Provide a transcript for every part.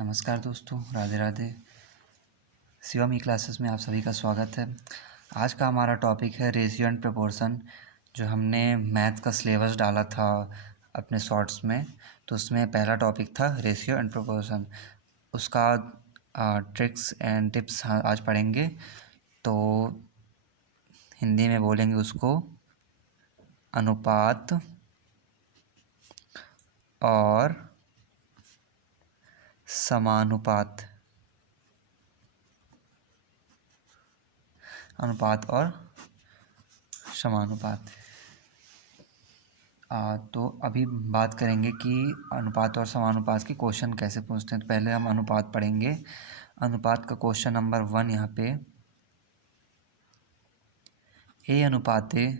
नमस्कार दोस्तों, राधे राधे। शिवम ई क्लासेस में आप सभी का स्वागत है। आज का हमारा टॉपिक है रेशियो एंड प्रोपोर्शन। जो हमने मैथ का सिलेबस डाला था अपने शॉर्ट्स में, तो उसमें पहला टॉपिक था रेशियो एंड प्रोपोर्शन। उसका ट्रिक्स एंड टिप्स आज पढ़ेंगे। तो हिंदी में बोलेंगे उसको अनुपात और समानुपात। अनुपात और समानुपात। तो अभी बात करेंगे कि अनुपात और समानुपात के क्वेश्चन कैसे पूछते हैं। तो पहले हम अनुपात पढ़ेंगे। अनुपात का क्वेश्चन नंबर 1 यहाँ पे A अनुपाते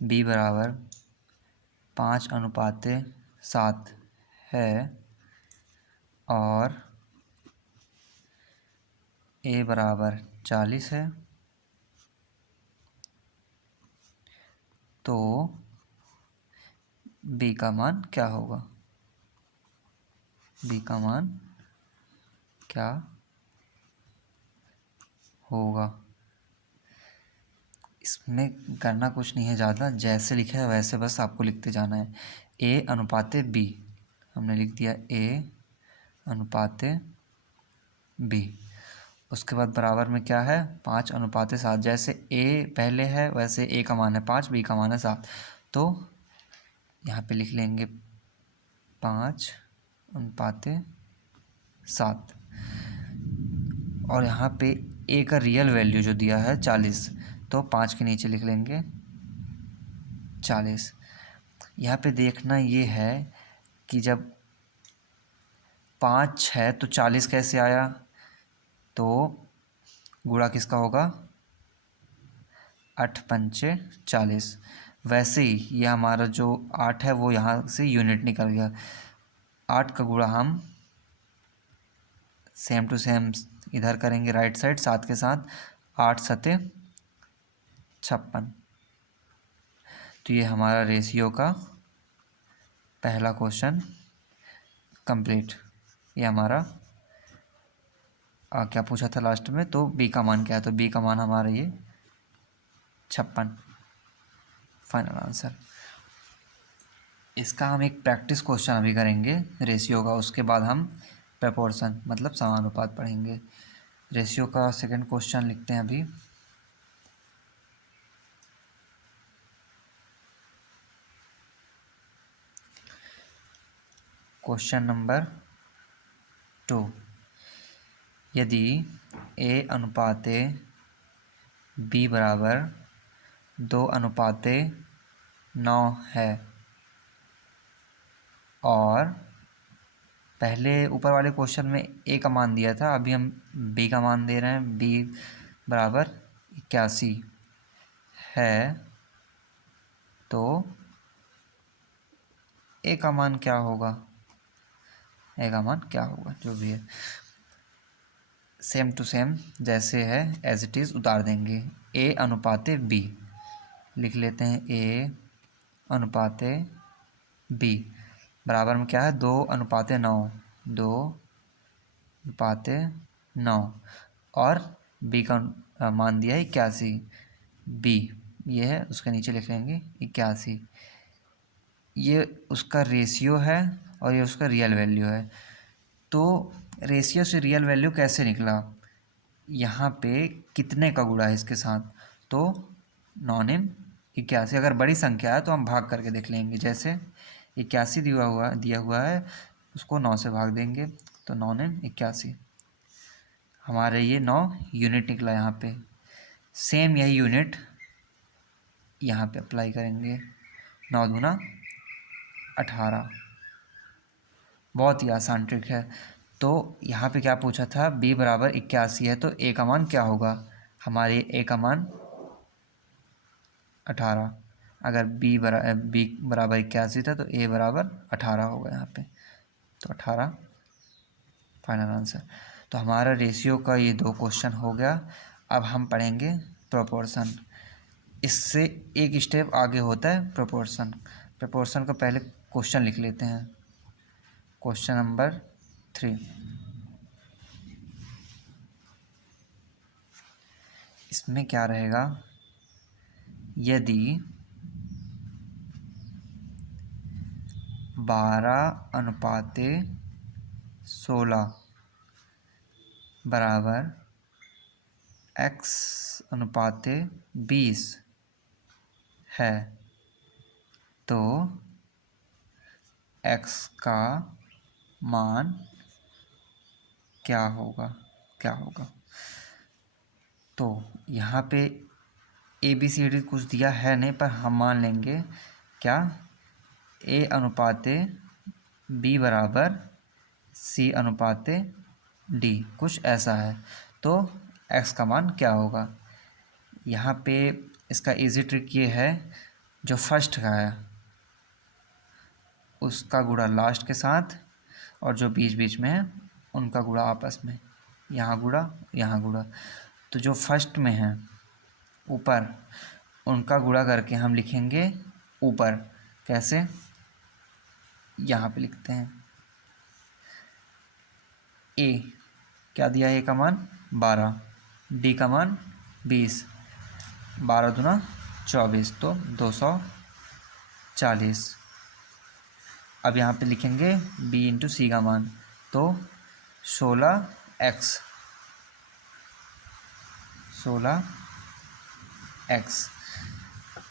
B बराबर 5:7 है और A बराबर 40 है, तो B का मान क्या होगा? B का मान क्या होगा? इसमें करना कुछ नहीं है ज़्यादा, जैसे लिखा है वैसे बस आपको लिखते जाना है। A अनुपाते B, हमने लिख दिया A अनुपाते B। उसके बाद बराबर में क्या है? 5:7। जैसे A पहले है वैसे A का मान है 5, B का मान है 7, तो यहाँ पे लिख लेंगे 5:7। और यहाँ पे A का रियल वैल्यू जो दिया है 40, तो 5 के नीचे लिख लेंगे 40। यहाँ पे देखना ये है कि जब 5 है तो 40 कैसे आया? तो गुणा किसका होगा? 8 पंचे 40। वैसे ही ये हमारा जो 8 है वो यहाँ से यूनिट निकल गया। 8 का गुणा हम सेम टू सेम इधर करेंगे राइट साइड 7 के साथ। 8 सते 56। तो ये हमारा रेशियो का पहला क्वेश्चन कंप्लीट। ये हमारा क्या पूछा था लास्ट में? तो B का मान क्या है? तो B का मान हमारा ये 56 फाइनल आंसर। इसका हम एक प्रैक्टिस क्वेश्चन अभी करेंगे रेशियो का, उसके बाद हम प्रोपोर्शन मतलब समानुपात पढ़ेंगे। रेशियो का सेकंड क्वेश्चन लिखते हैं अभी। क्वेश्चन नंबर 2, यदि A अनुपाते B बराबर 2:9 है और पहले ऊपर वाले क्वेश्चन में A का मान दिया था, अभी हम B का मान दे रहे हैं। B बराबर 81 है, तो A का मान क्या होगा? A का मान क्या होगा? जो भी है सेम टू सेम जैसे है एज इट इज़ उतार देंगे। A अनुपाते B लिख लेते हैं। A अनुपाते B बराबर में क्या है? 2:9। 2:9 और B का मान दिया है 81। B ये है, उसके नीचे लिख लेंगे 81। ये उसका रेशियो है और ये उसका रियल वैल्यू है। तो रेशियो से रियल वैल्यू कैसे निकला? यहाँ पे कितने का गुणा है इसके साथ? तो 9 × 81। अगर बड़ी संख्या है तो हम भाग करके देख लेंगे। जैसे 81 दिया हुआ है, उसको 9 से भाग देंगे, तो 9 × 81 हमारे ये 9 यूनिट निकला। यहाँ पे सेम यही यूनिट यहाँ पे अप्लाई करेंगे। 9 दूना 18। बहुत ही आसान ट्रिक है। तो यहाँ पे क्या पूछा था? B बराबर 81 है, तो A का मान क्या होगा? हमारे A का मान 18। अगर B बराबर 81 था तो A बराबर 18 होगा यहाँ पे, तो 18 फाइनल आंसर। तो हमारा रेशियो का ये 2 क्वेश्चन हो गया। अब हम पढ़ेंगे प्रोपोर्शन। इससे एक स्टेप आगे होता है प्रोपोर्शन। प्रोपोर्शन का पहले क्वेश्चन लिख लेते हैं। Question number 3, 3। इसमें क्या रहेगा, यदि 12:16 बराबर x/20 है तो x का मान क्या होगा। तो यहाँ पे ABCD कुछ दिया है नहीं, पर हम मान लेंगे क्या, A/B बराबर C/D, कुछ ऐसा है। तो x का मान क्या होगा। यहाँ पे इसका इजी ट्रिक ये है, जो फर्स्ट का है उसका गुणा लास्ट के साथ, और जो बीच बीच में है उनका गुणा आपस में, यहाँ गुणा। तो जो फर्स्ट में है ऊपर, उनका गुणा करके हम लिखेंगे ऊपर। कैसे, यहाँ पे लिखते हैं A क्या दिया है, A का मान 12, D का मान 20, 12 दूना 24, तो 240। अब यहाँ पे लिखेंगे B इंटू C का मान, तो 16x।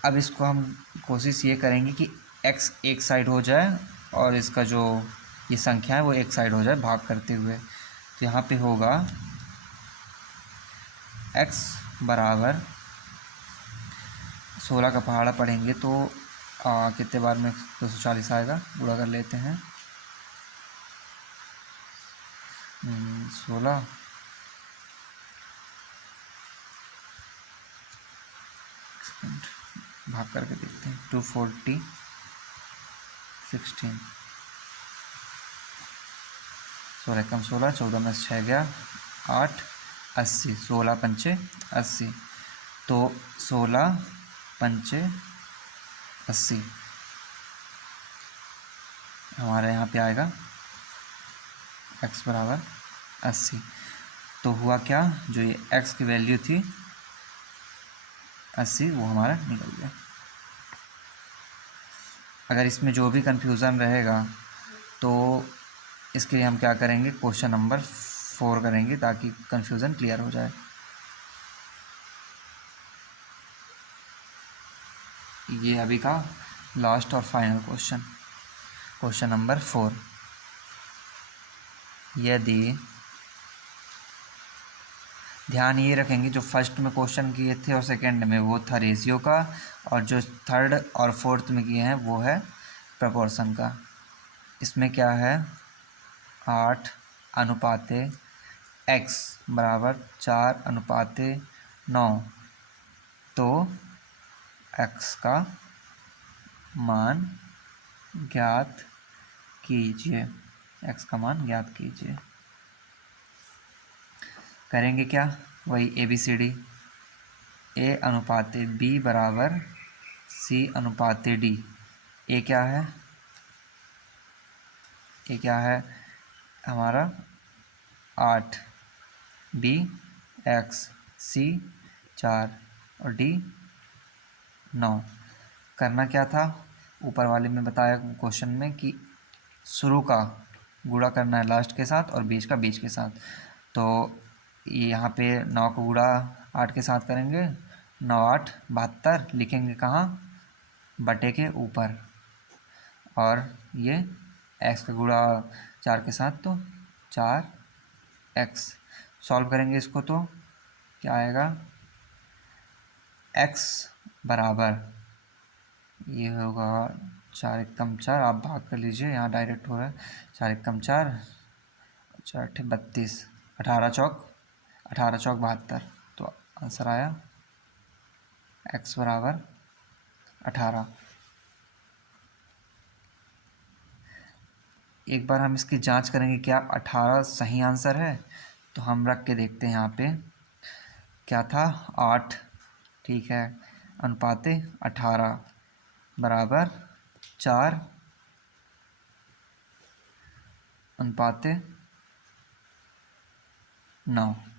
अब इसको हम कोशिश ये करेंगे कि x एक साइड हो जाए और इसका जो ये संख्या है वो एक साइड हो जाए भाग करते हुए। तो यहाँ पे होगा x बराबर 16 का पहाड़ा पढ़ेंगे तो कितने बार में 240 आएगा, गुणा कर लेते हैं। 16 भाग करके देखते हैं, 240 16, 16 कम 16, 14 में 6 गया 8, 80, 16 पंचे 80, तो 16 पंचे 80 हमारे यहाँ पे आएगा x बराबर 80। तो हुआ क्या, जो ये x की वैल्यू थी 80 वो हमारा निकल गया। अगर इसमें जो भी कन्फ्यूज़न रहेगा तो इसके लिए हम क्या करेंगे, क्वेश्चन नंबर 4 करेंगे ताकि कन्फ्यूज़न क्लियर हो जाए। ये अभी का लास्ट और फाइनल क्वेश्चन नंबर 4। यदि ध्यान ये रखेंगे, जो फर्स्ट में क्वेश्चन किए थे और सेकंड में वो था रेशियो का, और जो थर्ड और फोर्थ में किए हैं वो है प्रपोर्शन का। इसमें क्या है, 8:x बराबर 4:9, तो x का मान ज्ञात कीजिए। करेंगे क्या, वही ABCD, A/B बराबर C/D। A क्या है हमारा 8, B x, C 4 और D 9। करना क्या था, ऊपर वाले में बताया क्वेश्चन में कि शुरू का गुणा करना है लास्ट के साथ और बीच का बीच के साथ। तो यहाँ पे 9 को गुणा 8 के साथ करेंगे, 9 8 72 लिखेंगे कहाँ, बटे के ऊपर, और ये x का गुणा 4 के साथ तो 4x। सॉल्व करेंगे इसको तो क्या आएगा, x बराबर ये होगा 4 एकम 4, आप भाग कर लीजिए, यहाँ डायरेक्ट हो रहा है, 4 एकम 4, 4 8 32, 18 चौक 72, तो आंसर आया x बराबर 18। एक बार हम इसकी जांच करेंगे क्या 18 सही आंसर है, तो हम रख के देखते हैं। यहाँ पे क्या था, 8, ठीक है, अनुपाते 18 बराबर 4 अनुपाते 9।